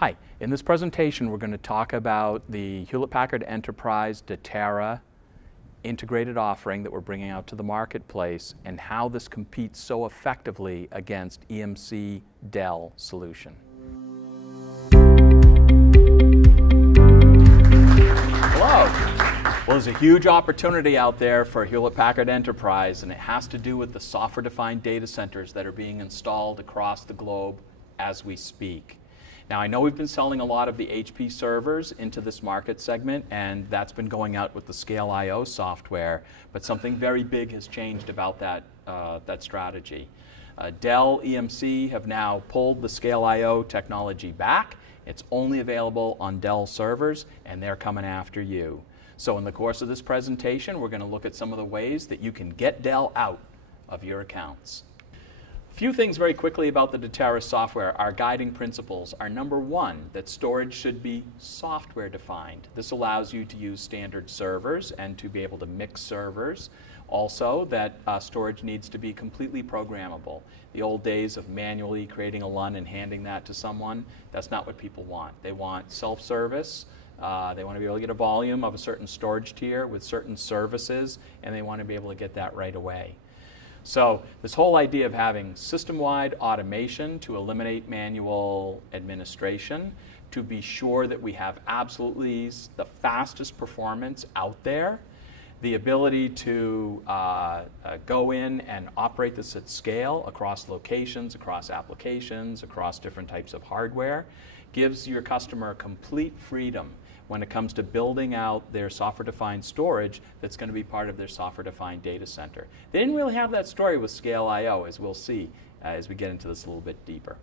Hi, in this presentation we're going to talk about the Hewlett-Packard Enterprise Datera integrated offering that we're bringing out to the marketplace and how this competes so effectively against EMC Dell solution. Hello. Well, there's a huge opportunity out there for Hewlett-Packard Enterprise, and it has to do with the software-defined data centers that are being installed across the globe as we speak. Now, I know we've been selling a lot of the HP servers into this market segment, and that's been going out with the Scale.io software, but something very big has changed about that strategy. Dell EMC have now pulled the Scale.io technology back. It's only available on Dell servers, and they're coming after you. So in the course of this presentation, we're going to look at some of the ways that you can get Dell out of your accounts. A few things very quickly about the Datera software. Our guiding principles are, number one, that storage should be software defined. This allows you to use standard servers and to be able to mix servers. Also, that storage needs to be completely programmable. The old days of manually creating a LUN and handing that to someone, that's not what people want. They want self-service. They want to be able to get a volume of a certain storage tier with certain services, and they want to be able to get that right away. So this whole idea of having system-wide automation to eliminate manual administration, to be sure that we have absolutely the fastest performance out there, the ability to go in and operate this at scale across locations, across applications, across different types of hardware, gives your customer complete freedom when it comes to building out their software-defined storage that's going to be part of their software-defined data center. They didn't really have that story with Scale.io, as we'll see as we get into this a little bit deeper.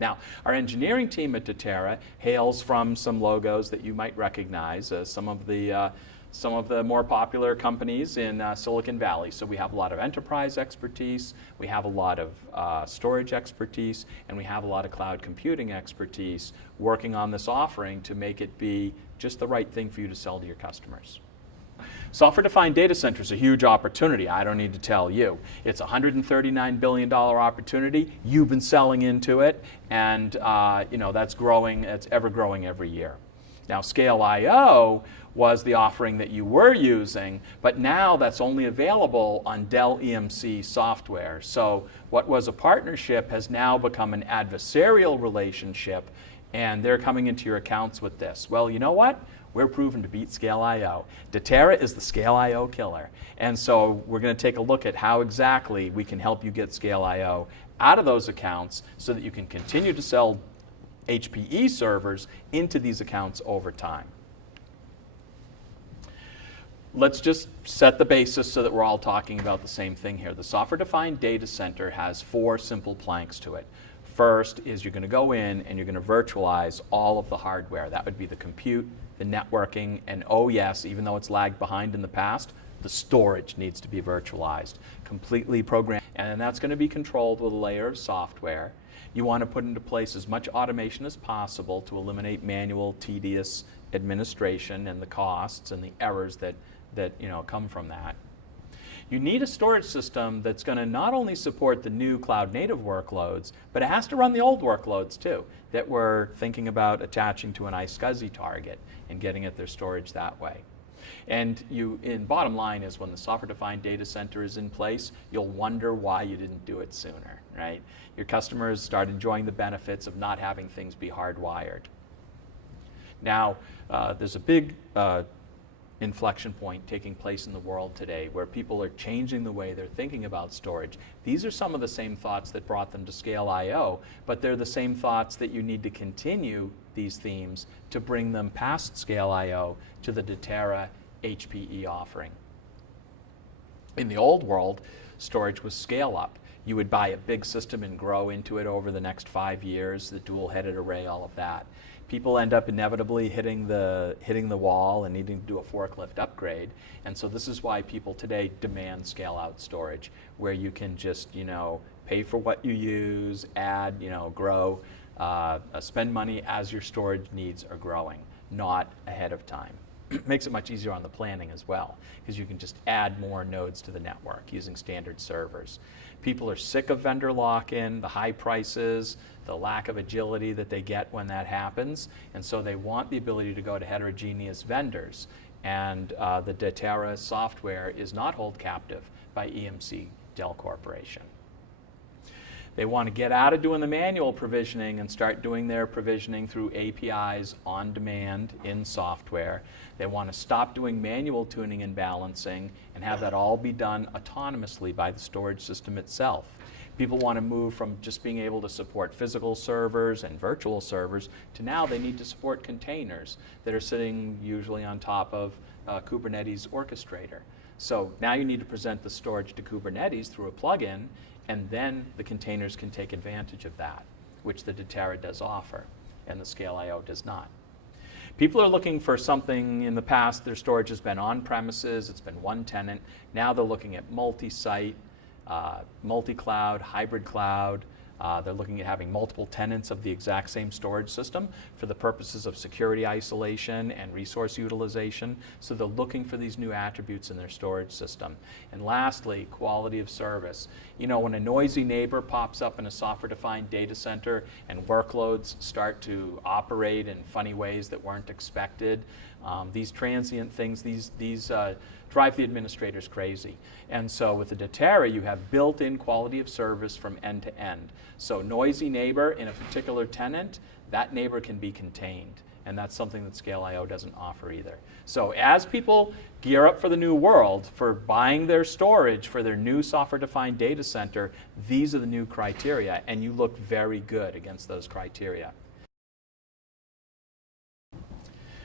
Now, our engineering team at Datera hails from some logos that you might recognize, some of the more popular companies in Silicon Valley. So we have a lot of enterprise expertise, we have a lot of storage expertise, and we have a lot of cloud computing expertise working on this offering to make it be just the right thing for you to sell to your customers. Software-defined data center is a huge opportunity. I don't need to tell you. It's a $139 billion opportunity. You've been selling into it, and that's growing. It's ever growing every year. Now, Scale.io was the offering that you were using, but now that's only available on Dell EMC software. So what was a partnership has now become an adversarial relationship, and they're coming into your accounts with this. Well, you know what? We're proven to beat Scale.io. Datera is the Scale.io killer. And so we're going to take a look at how exactly we can help you get Scale.io out of those accounts so that you can continue to sell HPE servers into these accounts over time. Let's just set the basis so that we're all talking about the same thing here. The software-defined data center has four simple planks to it. First is you're going to go in and you're going to virtualize all of the hardware. That would be the compute, the networking, and oh yes, even though it's lagged behind in the past, the storage needs to be virtualized, completely programmed. And that's going to be controlled with a layer of software. You want to put into place as much automation as possible to eliminate manual, tedious administration and the costs and the errors that come from that. You need a storage system that's going to not only support the new cloud-native workloads, but it has to run the old workloads too, that we're thinking about attaching to an iSCSI target and getting at their storage that way. And bottom line is when the software-defined data center is in place, you'll wonder why you didn't do it sooner, right? Your customers start enjoying the benefits of not having things be hardwired. Now, there's a big inflection point taking place in the world today where people are changing the way they're thinking about storage. These are some of the same thoughts that brought them to Scale.io, but they're the same thoughts that you need to continue these themes to bring them past Scale.io to the Datera HPE offering. In the old world, storage was scale up. You would buy a big system and grow into it over the next 5 years, the dual-headed array, all of that. People end up inevitably hitting the wall and needing to do a forklift upgrade. And so this is why people today demand scale-out storage, where you can just, pay for what you use, add, grow, spend money as your storage needs are growing, not ahead of time. Makes it much easier on the planning as well, because you can just add more nodes to the network using standard servers. People are sick of vendor lock-in, the high prices, the lack of agility that they get when that happens, and so they want the ability to go to heterogeneous vendors. And the Datera software is not held captive by EMC Dell Corporation. They want to get out of doing the manual provisioning and start doing their provisioning through APIs on demand in software. They want to stop doing manual tuning and balancing and have that all be done autonomously by the storage system itself. People want to move from just being able to support physical servers and virtual servers to now they need to support containers that are sitting usually on top of Kubernetes orchestrator. So now you need to present the storage to Kubernetes through a plugin, and then the containers can take advantage of that, which the Datera does offer, and the Scale.io does not. People are looking for something. In the past, their storage has been on-premises, it's been one tenant. Now they're looking at multi-site, multi-cloud, hybrid cloud. They're looking at having multiple tenants of the exact same storage system for the purposes of security isolation and resource utilization. So they're looking for these new attributes in their storage system. And lastly, quality of service. You know, when a noisy neighbor pops up in a software-defined data center and workloads start to operate in funny ways that weren't expected, these transient things, these drive the administrators crazy. And so with the Datera, you have built-in quality of service from end to end. So noisy neighbor in a particular tenant, that neighbor can be contained. And that's something that Scale.io doesn't offer either. So as people gear up for the new world, for buying their storage for their new software-defined data center, these are the new criteria, and you look very good against those criteria.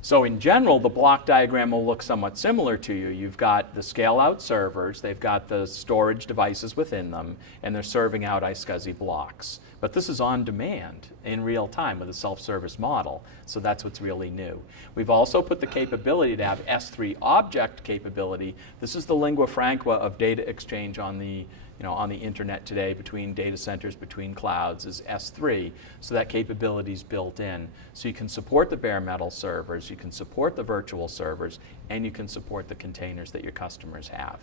So in general, the block diagram will look somewhat similar to you. You've got the scale-out servers, they've got the storage devices within them, and they're serving out iSCSI blocks. But this is on demand in real time with a self-service model, so that's what's really new. We've also put the capability to have S3 object capability. This is the lingua franca of data exchange on the on the internet today between data centers, between clouds, is S3. So that capability is built in. So you can support the bare metal servers, you can support the virtual servers, and you can support the containers that your customers have.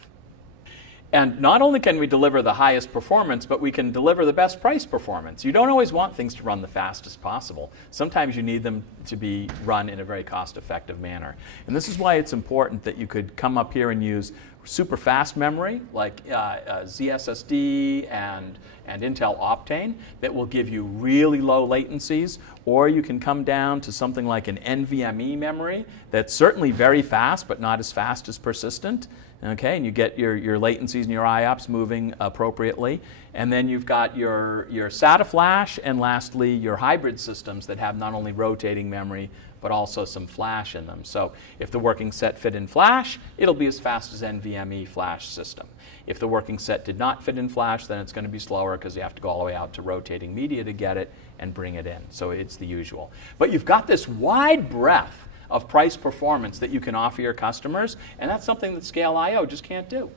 And not only can we deliver the highest performance, but we can deliver the best price performance. You don't always want things to run the fastest possible. Sometimes you need them to be run in a very cost-effective manner. And this is why it's important that you could come up here and use super fast memory like ZSSD and Intel Optane that will give you really low latencies, or you can come down to something like an NVMe memory that's certainly very fast but not as fast as persistent. Okay, and you get your latencies and your IOPS moving appropriately. And then you've got your SATA flash, and lastly your hybrid systems that have not only rotating memory but also some flash in them. So if the working set fit in flash, it'll be as fast as NVMe flash system. If the working set did not fit in flash, then it's going to be slower because you have to go all the way out to rotating media to get it and bring it in. So it's the usual. But you've got this wide breadth of price performance that you can offer your customers, and that's something that Scale.io just can't do.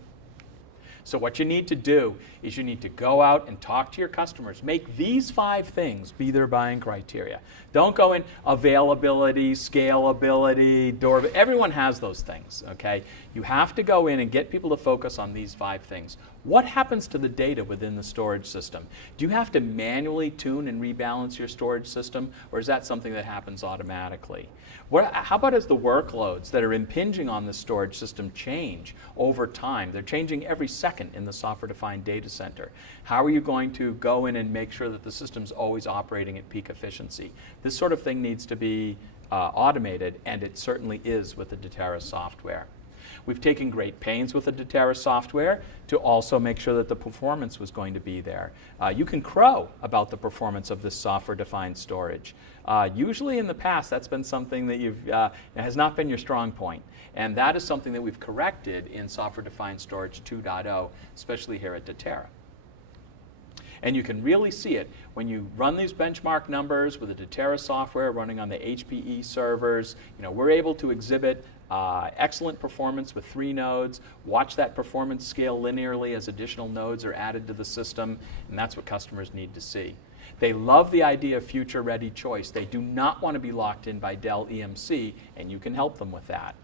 So what you need to do is you need to go out and talk to your customers. Make these 5 things be their buying criteria. Don't go in availability, scalability, durability. Everyone has those things, okay? You have to go in and get people to focus on these 5 things. What happens to the data within the storage system? Do you have to manually tune and rebalance your storage system, or is that something that happens automatically? How about as the workloads that are impinging on the storage system change over time? They're changing every second in the software-defined data center. How are you going to go in and make sure that the system's always operating at peak efficiency? This sort of thing needs to be automated, and it certainly is with the Datera software. We've taken great pains with the Datera software to also make sure that the performance was going to be there. You can crow about the performance of this software-defined storage. Usually in the past, that's been something that has not been your strong point. And that is something that we've corrected in software-defined storage 2.0, especially here at Datera. And you can really see it when you run these benchmark numbers with the Datera software running on the HPE servers. We're able to exhibit excellent performance with 3 nodes. Watch that performance scale linearly as additional nodes are added to the system, and that's what customers need to see. They love the idea of future-ready choice. They do not want to be locked in by Dell EMC, and you can help them with that.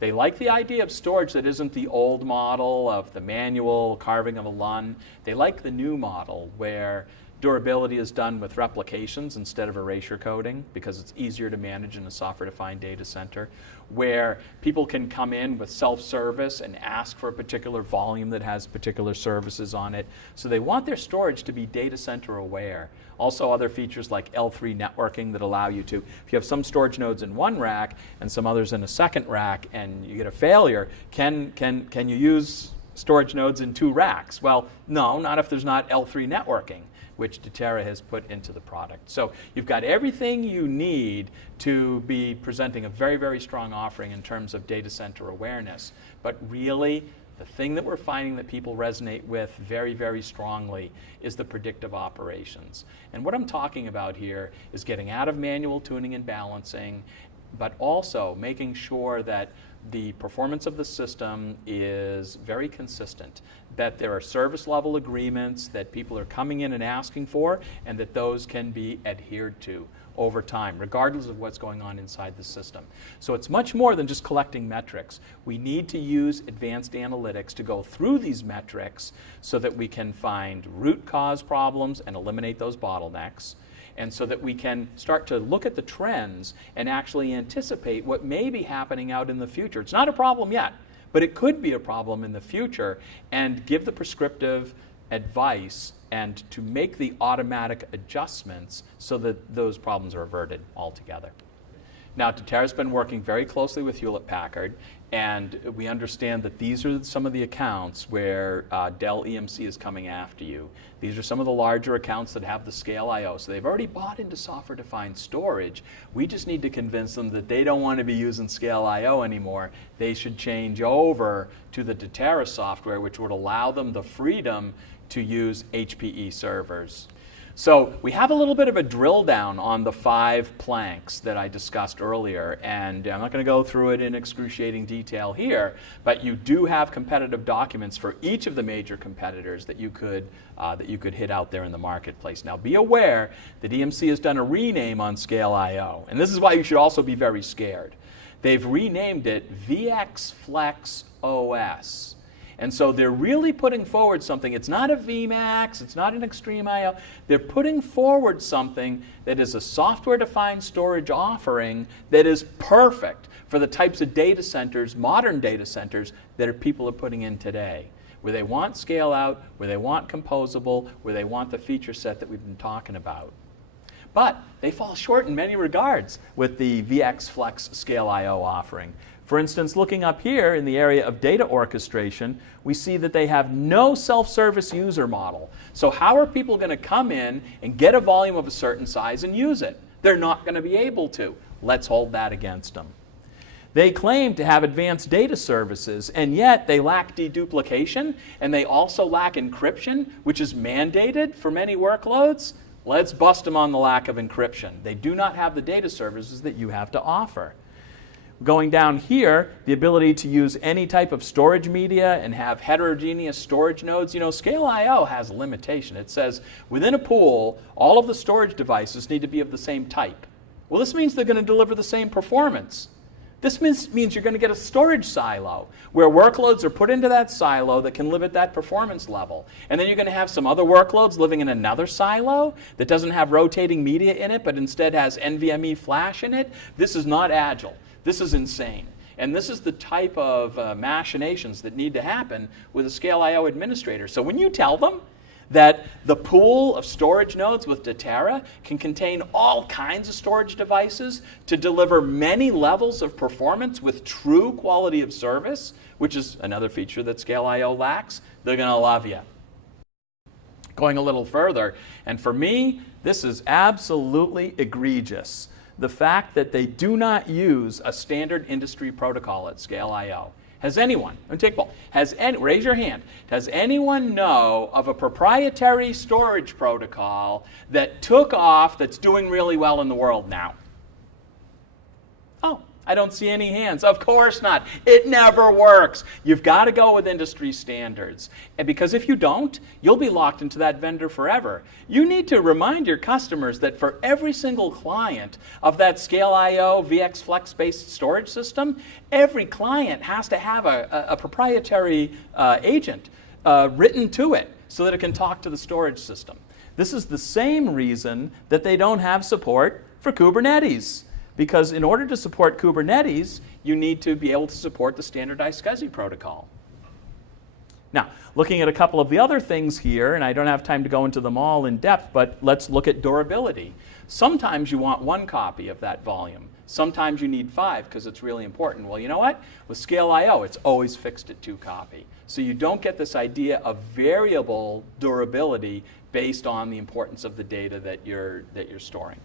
They like the idea of storage that isn't the old model of the manual carving of a LUN. They like the new model where Durability is done with replications instead of erasure coding because it's easier to manage in a software-defined data center, where people can come in with self-service and ask for a particular volume that has particular services on it. So they want their storage to be data center aware. Also other features like L3 networking that allow you to, if you have some storage nodes in one rack and some others in a second rack and you get a failure, can you use storage nodes in 2 racks? Well, no, not if there's not L3 networking, which Datera has put into the product. So you've got everything you need to be presenting a very, very strong offering in terms of data center awareness. But really, the thing that we're finding that people resonate with very, very strongly is the predictive operations. And what I'm talking about here is getting out of manual tuning and balancing, but also making sure that the performance of the system is very consistent, that there are service level agreements that people are coming in and asking for, and that those can be adhered to over time, regardless of what's going on inside the system. So it's much more than just collecting metrics. We need to use advanced analytics to go through these metrics so that we can find root cause problems and eliminate those bottlenecks, and so that we can start to look at the trends and actually anticipate what may be happening out in the future. It's not a problem yet, but it could be a problem in the future, and give the prescriptive advice and to make the automatic adjustments so that those problems are averted altogether. Now, Datera's been working very closely with Hewlett-Packard, and we understand that these are some of the accounts where Dell EMC is coming after you. These are some of the larger accounts that have the scale I/O. So they've already bought into software-defined storage. We just need to convince them that they don't want to be using scale I/O anymore. They should change over to the Datera software, which would allow them the freedom to use HPE servers. So we have a little bit of a drill down on the 5 planks that I discussed earlier, and I'm not going to go through it in excruciating detail here, but you do have competitive documents for each of the major competitors that you could hit out there in the marketplace. Now be aware that EMC has done a rename on Scale I/O, and this is why you should also be very scared. They've renamed it VxFlex OS. And so they're really putting forward something. It's not a VMAX, it's not an Extreme I/O. They're putting forward something that is a software-defined storage offering that is perfect for the types of data centers, modern data centers, that people are putting in today, where they want scale out, where they want composable, where they want the feature set that we've been talking about. But they fall short in many regards with the VxFlex Scale I/O offering. For instance, looking up here in the area of data orchestration, we see that they have no self-service user model. So how are people going to come in and get a volume of a certain size and use it? They're not going to be able to. Let's hold that against them. They claim to have advanced data services, and yet they lack deduplication, and they also lack encryption, which is mandated for many workloads. Let's bust them on the lack of encryption. They do not have the data services that you have to offer. Going down here, the ability to use any type of storage media and have heterogeneous storage nodes. You know, Scale I/O has a limitation. It says within a pool, all of the storage devices need to be of the same type. Well, this means they're going to deliver the same performance. This means you're going to get a storage silo where workloads are put into that silo that can live at that performance level. And then you're going to have some other workloads living in another silo that doesn't have rotating media in it, but instead has NVMe flash in it. This is not agile. This is insane. And this is the type of machinations that need to happen with a Scale I/O administrator. So when you tell them that the pool of storage nodes with Datera can contain all kinds of storage devices to deliver many levels of performance with true quality of service, which is another feature that Scale I/O lacks, they're going to love you. Going a little further, and for me, this is absolutely egregious. The fact that they do not use a standard industry protocol at Scale I/O. Has anyone, raise your hand, does anyone know of a proprietary storage protocol that took off that's doing really well in the world now? Oh, I don't see any hands. Of course not. It never works. You've got to go with industry standards. And because if you don't, you'll be locked into that vendor forever. You need to remind your customers that for every single client of that Scale I/O VxFlex-based storage system, every client has to have a proprietary agent written to it so that it can talk to the storage system. This is the same reason that they don't have support for Kubernetes. Because in order to support Kubernetes, you need to be able to support the standardized SCSI protocol. Now, looking at a couple of the other things here, and I don't have time to go into them all in depth, but let's look at durability. Sometimes you want 1 copy of that volume. Sometimes you need 5 because it's really important. Well, you know what? With Scale I/O, it's always fixed at 2 copy. So you don't get this idea of variable durability based on the importance of the data that you're storing.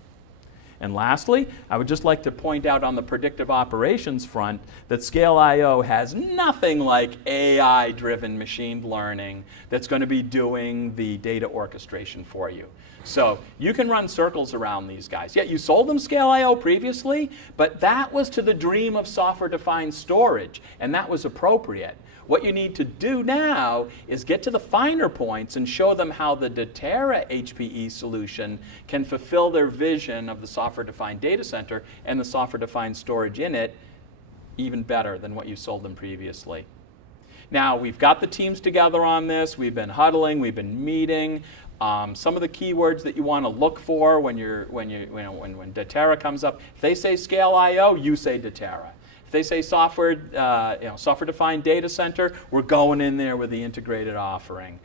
And lastly, I would just like to point out on the predictive operations front that Scale I/O has nothing like AI-driven machine learning that's going to be doing the data orchestration for you. So you can run circles around these guys. Yeah, you sold them Scale I/O previously, but that was to the dream of software-defined storage, and that was appropriate. What you need to do now is get to the finer points and show them how the Datera HPE solution can fulfill their vision of the software-defined data center and the software-defined storage in it even better than what you sold them previously. Now, we've got the teams together on this. We've been huddling. We've been meeting. Some of the keywords that you want to look for when Datera comes up, if they say Scale I/O, you say Datera. If they say software-defined data center, we're going in there with the integrated offering.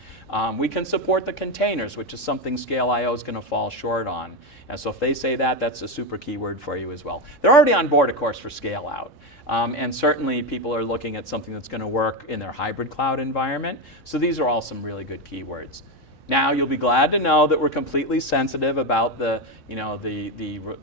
We can support the containers, which is something Scale I/O is going to fall short on. And so if they say that, that's a super keyword for you as well. They're already on board, of course, for Scale Out. And certainly people are looking at something that's going to work in their hybrid cloud environment. So these are all some really good keywords. Now you'll be glad to know that we're completely sensitive about the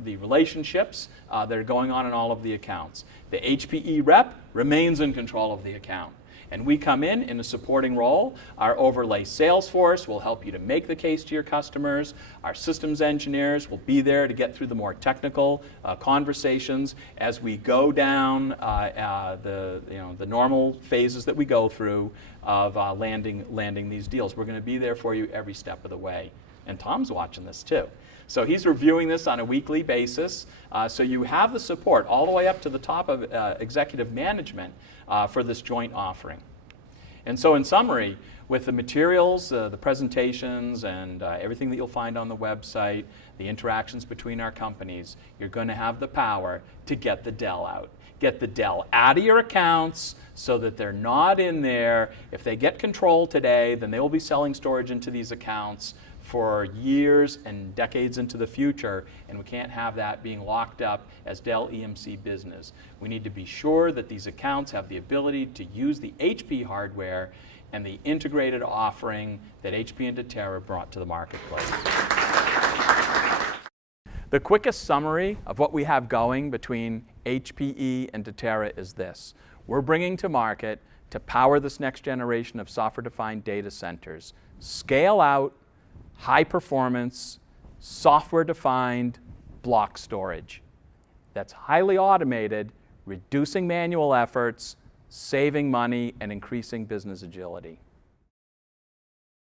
relationships that are going on in all of the accounts. The HPE rep remains in control of the account. And we come in a supporting role. Our overlay sales force will help you to make the case to your customers. Our systems engineers will be there to get through the more technical conversations as we go down the normal phases that we go through of landing these deals. We're going to be there for you every step of the way. And Tom's watching this too. So he's reviewing this on a weekly basis. So you have the support all the way up to the top of executive management for this joint offering. And so in summary, with the materials, the presentations, and everything that you'll find on the website, the interactions between our companies, you're going to have the power to get the Dell out. Get the Dell out of your accounts so that they're not in there. If they get control today, then they will be selling storage into these accounts for years and decades into the future, and we can't have that being locked up as Dell EMC business. We need to be sure that these accounts have the ability to use the HP hardware and the integrated offering that HP and Datera brought to the marketplace. The quickest summary of what we have going between HPE and Datera is this. We're bringing to market, to power this next generation of software-defined data centers, scale out, high performance, software-defined block storage that's highly automated, reducing manual efforts, saving money, and increasing business agility.